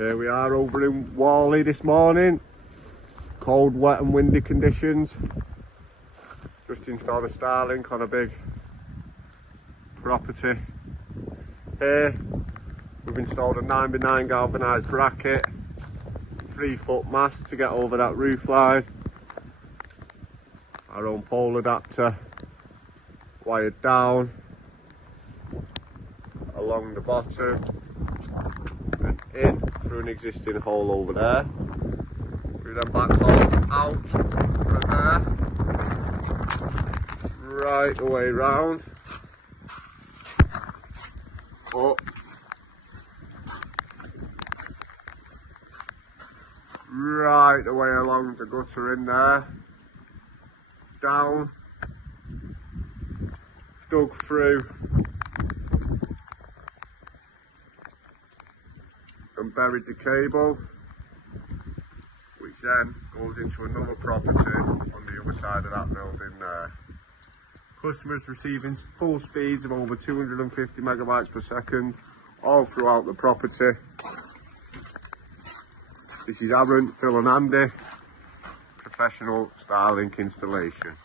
Here we are over in Whalley this morning. Cold, wet and windy conditions. Just installed a Starlink on a big property. Here we've installed a 9x9 galvanised bracket, 3-foot mast to get over that roof line. Our own pole adapter wired down along the bottom and in through an existing hole over there. We then backhaul out from there, right the way round, up, right the way along the gutter in there, down, dug through and buried the cable, which then goes into another property on the other side of that building there. Customers receiving full speeds of over 250 megabytes per second all throughout the property. This is Aaron, Phil and Andy, professional Starlink installation.